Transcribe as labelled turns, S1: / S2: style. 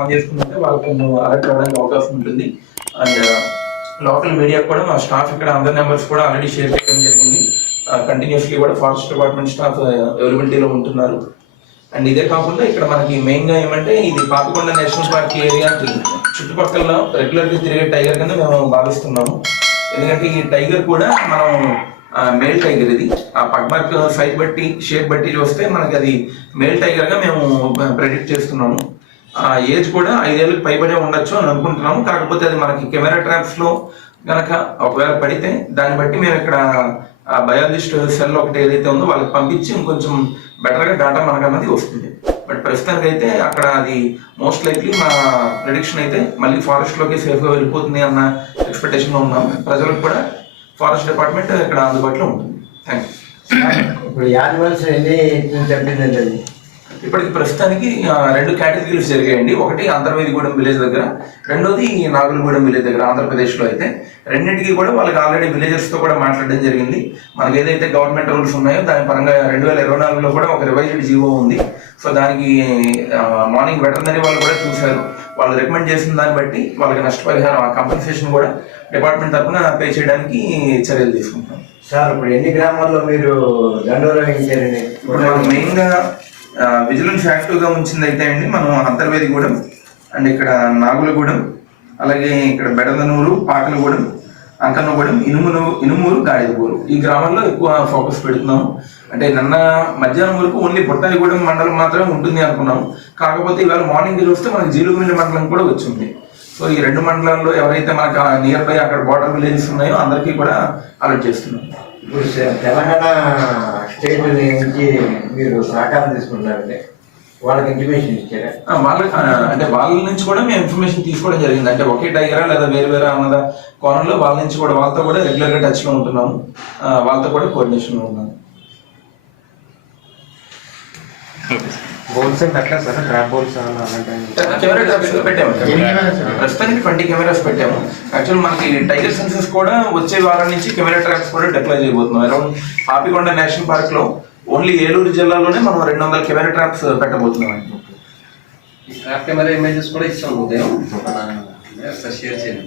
S1: On చేసుకుంటే వాళ్ళకి alert అవ్వడానికి అవకాశం ఉంటుంది. అండ్ uh, లోకల్ మీడియా కూడా మా స్టాఫ్ ఇక్కడ అందరి నెంబర్స్ కూడా ఆల్రెడీ షేర్ చేయడం జరిగింది. కంటిన్యూస్లీ కూడా ఫారెస్ట్ డిపార్ట్మెంట్ స్టాఫ్ uh, అవైలబిలిటీలో ఉంటున్నారు. అండ్ ఇదే కాకుండా ఇక్కడ మనకి మెయిన్గా ఏమంటే ఇది పాపికొండ నేషనల్ పార్క్ ఏరియా చుట్టుపక్కల రెగ్యులర్గా తిరిగే టైగర్ కింద మేము భావిస్తున్నాము. ఎందుకంటే ఈ టైగర్ కూడా మనం మేల్ టైగర్ ఇది. ఆ పగ్మార్క్ సైజ్ బట్టి షేప్ బట్టి చూస్తే మనకి అది మేల్ టైగర్గా మేము uh, ప్రెడిక్ట్ చేస్తున్నాము. ఏజ్ కూడా ఐదేళ్ళకి పైబడే ఉండొచ్చు అని అనుకుంటున్నాము. కాకపోతే అది మనకి కెమెరా ట్రాప్స్లో ఒకవేళ పడితే దాన్ని బట్టి మేము ఇక్కడ బయాలజిస్ట్ సెల్ ఒకటి ఏదైతే ఉందో వాళ్ళకి పంపించి ఇంకొంచెం బెటర్గా డేటా మనకు అన్నది వస్తుంది. బట్ ప్రస్తుతానికి అయితే అక్కడ అది మోస్ట్ లైక్లీ మా ప్రిడిక్షన్ అయితే మళ్ళీ ఫారెస్ట్లోకి సేఫ్గా వెళ్ళిపోతుంది అన్న ఎక్స్పెక్టేషన్లో ఉన్నాము. ప్రజలకు కూడా ఫారెస్ట్ డిపార్ట్మెంట్ ఇక్కడ అందుబాటులో ఉంటుంది. థ్యాంక్ యూ
S2: ఇప్పుడు యానిమల్స్ ఎన్ని చంపిందండి అది?
S1: ఇప్పటికి ప్రస్తుతానికి రెండు కేటగిరీస్ జరిగాయండి. ఒకటి అంతర్వేదిగూడెం విలేజ్ దగ్గర రెండోది నాగులగూడెం విలేజ్ దగ్గర ఆంధ్రప్రదేశ్లో అయితే. రెండింటికి కూడా వాళ్ళకి ఆల్రెడీ విలేజెస్తో కూడా మాట్లాడడం జరిగింది. మనకి ఏదైతే గవర్నమెంట్ రూల్స్ ఉన్నాయో దాని పరంగా రెండు వేల ఇరవై నాలుగులో కూడా ఒక రివైజ్డ్ జీవో ఉంది. సో దానికి మార్నింగ్ వెటర్నరీ వాళ్ళు కూడా చూశారు. వాళ్ళు రికమెండ్ చేసిన దాన్ని బట్టి వాళ్ళకి నష్టపరిహారం కంపెన్సేషన్ కూడా డిపార్ట్మెంట్ తరఫున పే చేయడానికి చర్యలు తీసుకుంటాం
S2: సార్ ఇప్పుడు ఎన్ని గ్రామాల్లో మీరు దండోరా
S1: ఇప్పుడు మనం మెయిన్గా విజిలెన్స్ యాక్టివ్గా ఉంచింది అయితే అండి. మనం అంతర్వేదిగూడెం అండ్ ఇక్కడ నాగులగూడెం అలాగే ఇక్కడ బెడదనూరు పాటలగూడెం అంకన్నగూడెం ఇనుములు ఇనుమూరు గాడిదపూరు ఈ గ్రామాల్లో ఎక్కువ ఫోకస్ పెడుతున్నాము. అంటే నిన్న మధ్యాహ్నం వరకు ఓన్లీ పుట్టాయిగూడెం మండలం మాత్రమే ఉంటుంది అనుకున్నాం కాకపోతే ఇవాళ మార్నింగ్ చూస్తే మనకి జీలుగుమిల్లి మండలం కూడా వచ్చింది. సో ఈ రెండు మండలాల్లో ఎవరైతే మనకు నియర్ బై అక్కడ బార్డర్ విలేజెస్ ఉన్నాయో అందరికీ కూడా అలర్ట్ చేస్తున్నాం
S2: ఇప్పుడు తెలంగాణ స్టేట్ నుంచి మీరు సహకారం తీసుకుంటారండి వాళ్ళకి ఇన్ఫర్మేషన్ ఇచ్చారా?
S1: వాళ్ళ అంటే వాళ్ళ నుంచి కూడా మేము ఇన్ఫర్మేషన్ తీసుకోవడం జరిగింది. అంటే ఒకే టైగరా లేదా వేరే వేరే అన్నద కోణంలో వాళ్ళ నుంచి కూడా వాళ్ళతో కూడా రెగ్యులర్గా టచ్లో ఉంటున్నాము. వాళ్ళతో కూడా కోఆర్డినేషన్లో ఉన్నాము.
S3: బౌల్స్ పెట్టలేదు sir trap bowls
S1: camera traps పెట్టాము. ప్రస్తుతానికి ట్వంటీ కెమెరాస్ పెట్టాము. యాక్చువల్ మనకి టైగర్ సెన్సెస్ కూడా వచ్చే వారం నుంచి కెమెరా ట్రాప్స్ కూడా డిప్లాయ్ చేయబోతున్నాం. అరౌండ్ పాపికొండ నేషనల్ పార్క్లో ఓన్లీ ఏలూరు జిల్లాలోనే మనం రెండు వందల కెమెరా ట్రాప్స్ పెట్టబోతున్నాం అండి.
S4: ఈ ట్రాప్ కెమెరా ఇమేజెస్ కూడా ఇస్తాం ఉదయం. షేర్ చేయండి.